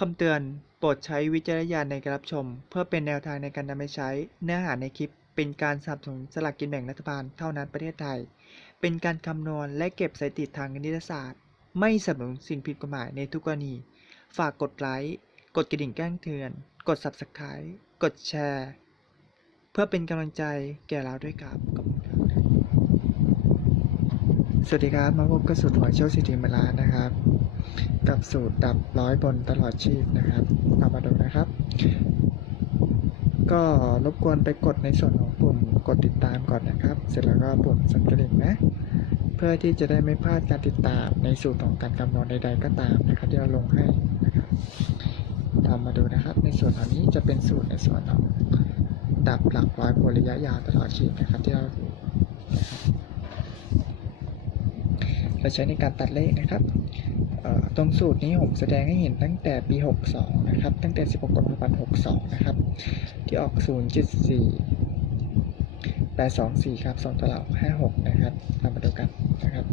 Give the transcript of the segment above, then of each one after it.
คำเตือน โปรดใช้วิจารณญาณในการรับชม เพื่อเป็นแนวทางในการนำไปใช้ เนื้อหาในคลิป เป็นการสนับสนุนสลากกินแบ่งรัฐบาลเท่านั้นประเทศไทย เป็นการคำนวณและเก็บสถิติทางคณิตศาสตร์ ไม่สนับสนุนสิ่งผิดกฎหมายในทุกกรณี ฝากกดไลค์ กดกระดิ่งแจ้งเตือน กด subscribe กดแชร์ เพื่อเป็นกำลังใจแก่เราด้วยครับขอบคุณครับ สวัสดีครับ มาพบกับสูตรหวยโชคสิทธิมาลานะครับ กับสูตรดับร้อยบนตลอดชีพนะครับ เอามาดูนะครับ ก็รบกวนไปกดในส่วนของปุ่มกดติดตามก่อนนะครับ เสร็จแล้วก็ปุ่มสั่นกระดิ่งนะ เพื่อที่จะได้ไม่พลาดการติดตามในสูตรของการคำนวณใด ๆ ก็ตามนะครับ ที่เราลงให้นะครับเรามาดูนะครับ ในส่วนเหล่านี้จะเป็นสูตรในส่วนของดับหลักร้อยบนระยะยาวตลอดชีพนะครับที่เราเราใช้ในการตัดเลขนะครับ ตรงสูตรนี้ผมแสดงให้เห็นตั้งแต่ปี 62 นะครับ ตั้งแต่ 16กุมภาพันธ์62 นะครับ ที่ออก074 824 ครับ2ตลับ56 นะครับเรามาดูกันนะครับ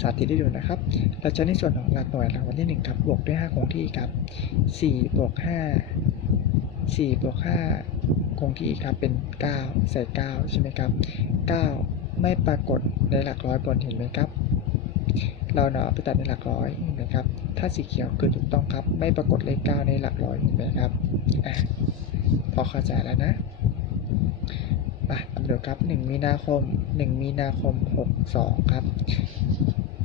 สาธิตได้ดูนะครับ เราจะในส่วนของหลักหน่วยหลักวันที่ 1 ครับ บวกด้วย 5 คงที่ครับ 4 บวก 5 4 บวก 5 คงที่ครับ เป็น 9 ใส่ 9 ใช่ไหมครับ 9 ไม่ปรากฏในหลักร้อยบนเห็นไหมครับ เราเนาะไปตัดในหลักร้อยเห็นไหมครับ ถ้าสีเขียวคือถูกต้องครับ ไม่ปรากฏเลขเก้าในหลักร้อยเห็นไหมครับอะพอเข้าใจแล้วนะไปมาดูครับ 1 มีนาคม 1 มีนาคม 62 ครับ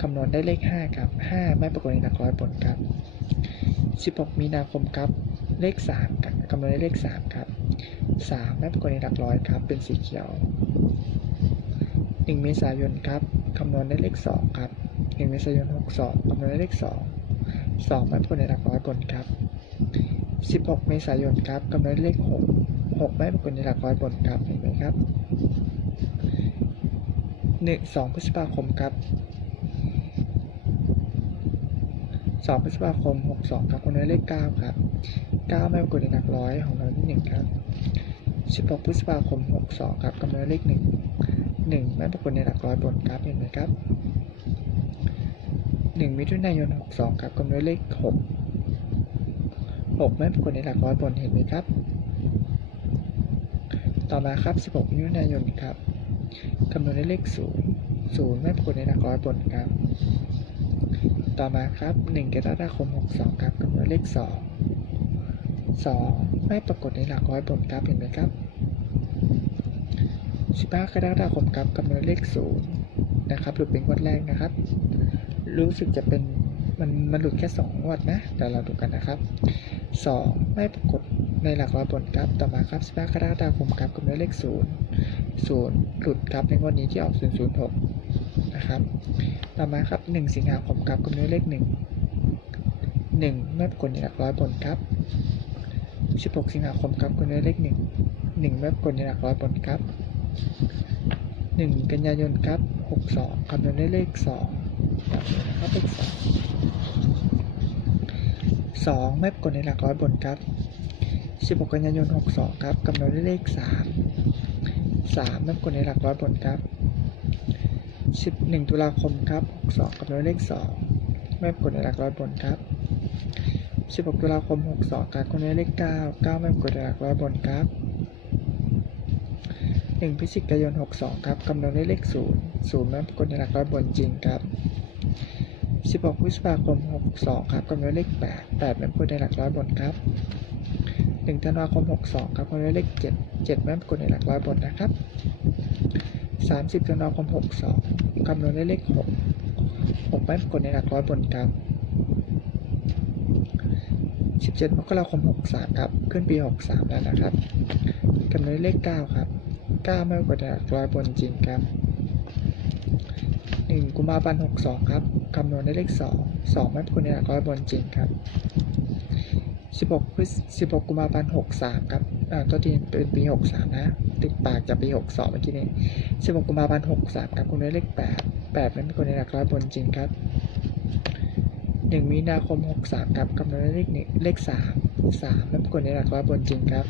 คำนวณได้เลข 5 ครับ 5 ไม่ปรากฏในหลักร้อยบนครับ 16 มีนาคมครับ เลข3ครับคำนวณได้เลข 3 ครับ 3 ไม่ปรากฏในหลักร้อยครับ เป็นสีเขียว 1 เมษายนครับ คำนวณได้เลข 2 ครับ 1เมษายน62คำนวณได้เลข2 2ไม่ปรากฏในหลักร้อยบนครับ16เมษายนครับคำนวณได้เลข6 6ไม่ปรากฏในหลักร้อยบนครับเห็นไหมครับ1 2พฤษภาคมครับ2พฤษภาคม62ครับคำนวณได้เลข9ครับ9ไม่ปรากฏในหลักร้อยของเราที่1ครับ16พฤษภาคม62ครับคำนวณได้เลข1 1ไม่ปรากฏในหลักร้อยบนครับเห็นไหมครับ 1 มิถุนายน 62 ครับคำนวณเลข 6 6 ไม่ปรากฏในหลักร้อยบนเห็นไหมครับ ต่อมาครับ 16 มิถุนายนครับคำนวณได้เลข 0 0 ไม่ปรากฏในหลักร้อยบนครับ ต่อมาครับ 1 กรกฎาคม 62 ครับคำนวณเลข 2 2 ไม่ปรากฏในหลักร้อยบนครับเห็นไหมครับ 15 กรกฎาคมครับคำนวณเลข 0 นะครับหลุดเป็นงวดแรกนะครับ รู้สึกจะเป็นมันมันหลุดแค่ 2 งวดนะเดี๋ยวเราดูกันนะครับ 2 ไม่ปรากฏในหลักร้อยบนครับต่อมาครับ15กรกฎาคมครับกำเนิดเลข 0 0 หลุดครับในงวดนี้ที่ออก 006 นะครับ ต่อมาครับ 1 สิงหาคมครับกำเนิดเลข 1 1 ไม่ปรากฏในหลักร้อยบนครับ 16 สิงหาคมครับกำเนิดเลข 1 1 ไม่ปรากฏในหลักร้อยบนครับ 1 กันยายนครับ 62คำนวณได้เลข 2 แบบนี้นะครับเลข2 2ไม่ปรากฏในหลักร้อยบนครับ16กันยายน62ครับกำหนดด้เลข3 3ไม่ปรากฏในหลักร้อยบนครับ11ตุลาคมครับ62กำหนดเลข2ไม่ปรากฏในหลักร้อยบนครับ16ตุลาคม62ครับกำหนดได้เลข9 9ไม่ปรากฏในหลักร้อยบนครับ1พฤศจิกายน62ครับกำหนดได้เลข 0 0ไม่ปรากฏในหลักร้อยบนจริงครับ 16 พฤษภาคม 62 ครับกำหนดเลข 8 8 ไม่ปรากฏในหลักร้อยบนครับ 1 ธันวาคม 62 ครับกำหนดเลข 7 7 ไม่ปรากฏในหลักร้อยบนนะครับ 30 ธันวาคม 62คำนวณได้เลข 6 6 ไม่ปรากฏในหลักร้อยบนครับ17มกราคม 63 ครับ ขึ้นปี 63 แล้วนะครับกำหนดได้เลข 9 ครับ9ไม่ปรากฏในหลักร้อยบนจริงครับ 1กุมภาพันธ์62 ครับ คำนวณได้เลข 2 2ไม่ปรากฏในหลักร้อยบนจริงครับ 16พฤษ16กุมภาพันธ์63 ครับอ่าตัวทีเป็นปี 63 นะ ติดปากจากปี 62 เมื่อกี้นี้ 16กุมภาพันธ์63 ครับคุณได้เลข 8 8ไม่ปรากฏในหลักร้อยบนจริงครับ 1 มีนาคม 63 ครับ คำนวณได้เลข1เลข 3 3ไม่ปรากฏในหลักร้อยบนจริงครับ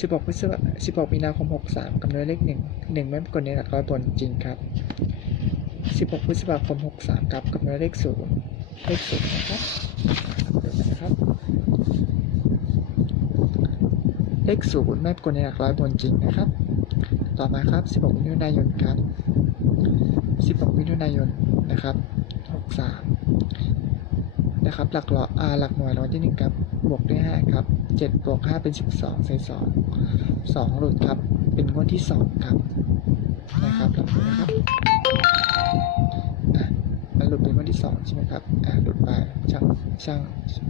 16พฤษภา16 มีนาคม 63 กำเนิดเลข 1 1 ไม่ปรากฏในหลักร้อยบนจริงครับ 16 พฤษภาคม 63ครับกำเนิดเลข0เลขศูนย์นะครับเดี๋ยวนะครับ เลขศูนย์ไม่ปรากฏในหลักร้อยบนจริงนะครับ ต่อมาครับ 16 มิถุนายนครับ 16 มิถุนายนนะครับ 63 นะครับ หลักร้อยอาหลักหน่วยรางวัลที่ 1 ครับ บวกด้วย 5 ครับ 7 บวก 5 เป็น 12ใส่2 2 หลุดครับ เป็นงวดที่ 2 ครับ นะครับหลองดูนะครับ มันหลุดเป็นงวดที่2ใช่ไหมครับ อ่าหลุดไปช่างช่าง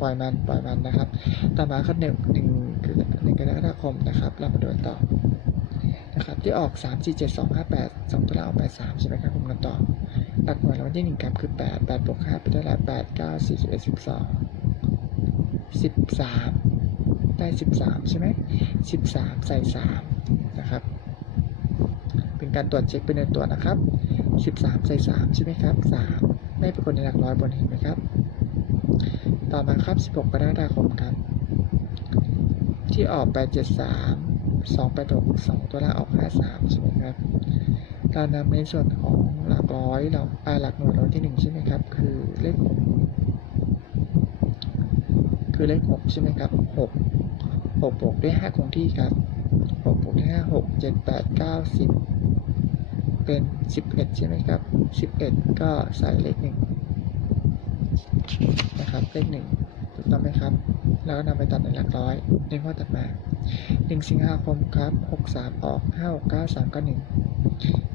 ปล่อยมันปล่อยมันนะครับ ต่อมาครับหนึ่งหนึ่งคือหนึ่งกรกฎาคมนะครับ เรามาดูกันต่อนะครับที่ออก 3 4 7 2 5 8 2ตัวละออก8 3ใช่ไหมครับผมกันต่อหลักหน่วยรางวัลที่1ครับคือ 8 8บวก5เป็นเท่าไหร่8 9 4 1 12 13 ได้ 13 ใช่ไหม13 ใส่ 3 นะครับ เป็นการตรวจเช็คเป็นในตัวนะครับ 13 ใส่ 3 ใช่ไหมครับ 3 ไม่ปรากฏในหลักร้อยบนเห็นไหมครับ ต่อมาครับ 16 กรกฎาคมครับ ที่ออก873 286 2ตัวละออก 53 ใช่ไหมครับ เรานำในส่วนของหลักร้อยเราอ่าหลักหน่วยเราที่ 1 ใช่ไหมครับ คือเลข คือเลข 6 ใช่ไหมครับ 6 6บวกด้วย5คงที่ครับ6บวกด้วย5 6 7 8 9 10 เป็น 11 ใช่ไหมครับ 11 ก็ใส่เลข1นะครับเลข1ถูกต้องไหมครับ แล้วก็นำไปตัดในหลักร้อยในข้อถัดมา 1 สิงหาคมครับ 63 ออก 5 6 9 3 9 1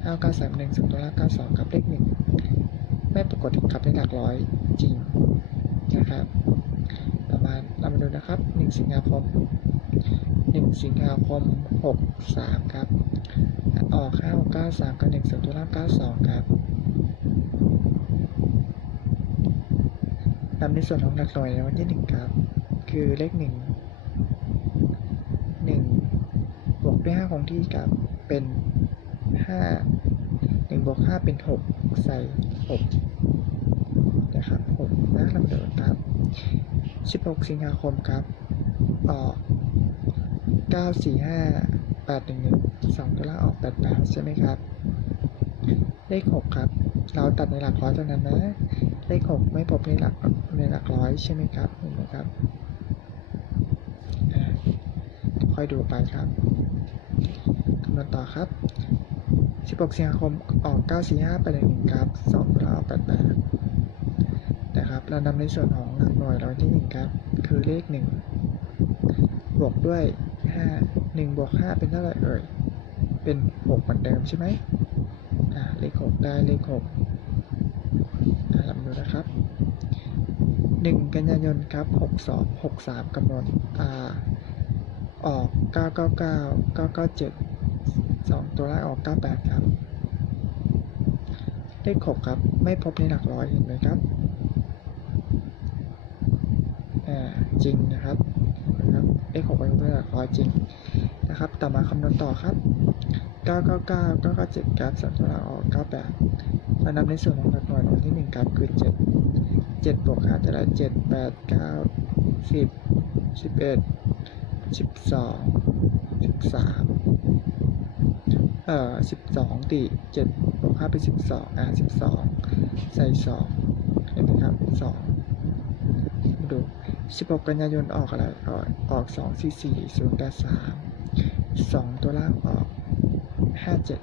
5 9 3 1 0ตัวละ92 ครับเลข1ไม่ปรากฏครับในหลักร้อยจริงนะครับ มาดูนะครับ 1 สิงหาคม 1 สิงหาคม 63 ครับ ออก 5 6 9 3 9 1 0ตัวละ92 ครับนำในส่วนของหลักหน่วยในวันที่หนึ่งครับ คือเลขหนึ่งหนึ่งบวกด้วยห้าคงที่ครับ เป็นห้าหนึ่งบวกห้าเป็นหกใส่หกนะครับหกนะลำเดินครับ สิบหกสิงหาคมครับ ออกเก้าสี่ห้าแปดหนึ่งหนึ่งสองตัวละออกแปดแปดใช่ไหมครับ เลขหกครับ เราตัดในหลักร้อยเท่านั้นนะ เลขหกไม่พบในหลักในหลักร้อยใช่ไหมครับเห็นไหมครับ ค่อยดูไปครับคำนวณต่อครับ 16 สิงหาคม ออก 945ไป1 1 ครับ2เราเอา88 นะครับ เรานำในส่วนของ หลักหน่วยเราที่1ครับ คือเลข1บวกด้วย5 1บวก5เป็นเท่าไหร่เอ่ย เป็น6เหมือนเดิมใช่ไหมอ่าเลข6ได้เลข6อ่าลองดูนะครับ1กันยายนครับ62 63กสามกำหนดอ่าออก999 997 2ตัวแรกออก98ครับ เลข6ครับ ไม่พบในหลักร้อยเห็นไหมครับ จริงนะครับนะครับเลข6ไม่พบในหลักร้อยจริงนะครับ ต่อมาคำนวณต่อครับ 999 997ครับสามตัวแรกออก 98มานำในส่วนของหลักหน่วยรางที่หนึ่งครับคือเจ็ดเจ็ดบวกห้าจะได้เจ็ดแปดเก้าสิบสิบเอ่อสิบสองตีเจ็ดบวกห้าเป็นสิบสองอ่าสิบสองใส่สองเห็นไหมครับสองมาดู สิบหกกันยายนออกอะไรออกออกสองสี่สี่ศูนย์แปดสามสองตัวล่างออกห้าเจ็ด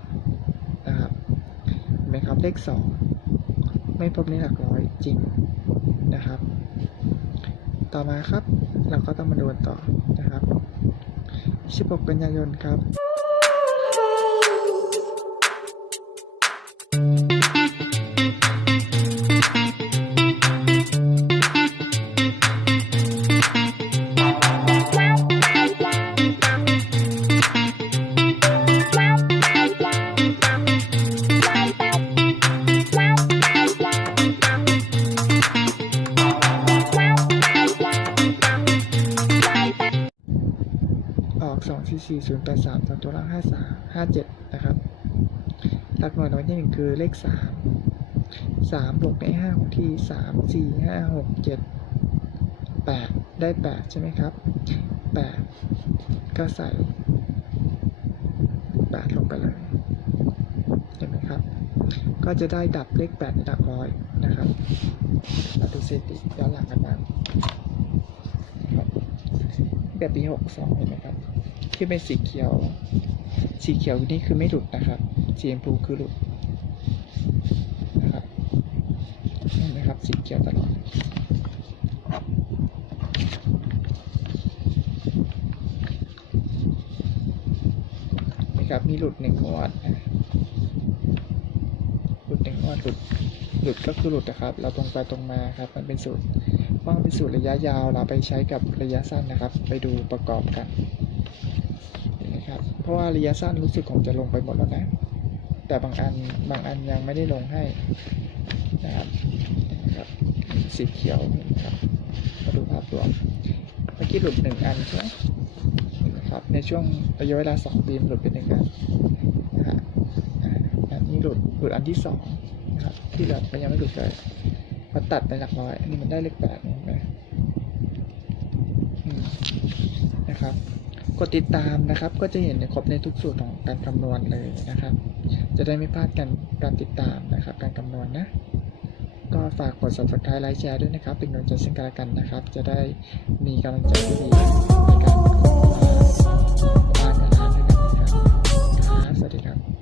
นะครับเห็นไหมครับ เลขสองไม่พบในหลักร้อยจริงนะครับ ต่อมาครับเราก็ต้องมาดูนต่อนะครับ 16 กันยายนครับ อก2 4 4 0 8 3 3ตัวล่าง5 3 5 7นะครับ หลักหน่วยน้อยที่1คือเลข3 3บวกได้5ของที่3 4 5 6 7 8ได้8ใช่ไหมครับ8ก็ใส่8ลงไปเลยเห็นไหมครับ ก็จะได้ดับเลขแปดในหลักร้อยนะครับเราดูสถิติย้อนหลังกันมาครับแบบปีหกสองเห็นไหมครับ ที่เป็นสีเขียว สีเขียวนี่คือไม่หลุดนะครับ สีชมพูคือหลุดนะครับเห็นไหมครับสีเขียวตลอดนะครับมีหลุดหนึ่งงวดหลุดหนึ่งงวดหลุดหลุดก็คือหลุดนะครับ เราตรงไปตรงมาครับ มันเป็นสูตรเพราเป็นสูตรระยะยาวเราไปใช้กับระยะสั้นนะครับ ไปดูประกอบกัน รับเพราะว่าระยะสั้นรู้สึกผมจะลงไปหมดแล้วนะ แต่บางอันบางอันยังไม่ได้ลงให้นะครับนะครับสีเขียวนะครับมาดูภาพรวมเมื่อกี้หลุดหนึ่งอันใช่ไหมครับในช่วงระยะเวลา2ปีหลุดเป็นหนึ่งอันนะฮะอันนี้หลุดหลุดอันที่สองนะครับที่เหลือมันยังไม่หลุดเลยพอตัดไปหลักร้อยอันนี้มันได้เลขแปดนะครับ กดติดตามนะครับ ก็จะเห็นครบในทุกส่วนของการคำนวณเลยนะครับ จะได้ไม่พลาดการการติดตามนะครับ การคำนวณนะ ก็ฝากกด subscribe ไลค์แชร์ด้วยนะครับ เป็นกำลังใจซึ่งกันและกันนะครับ จะได้มีกำลังใจที่ดีในการค้นว้าความงานกันนะครับสวัสดีครับ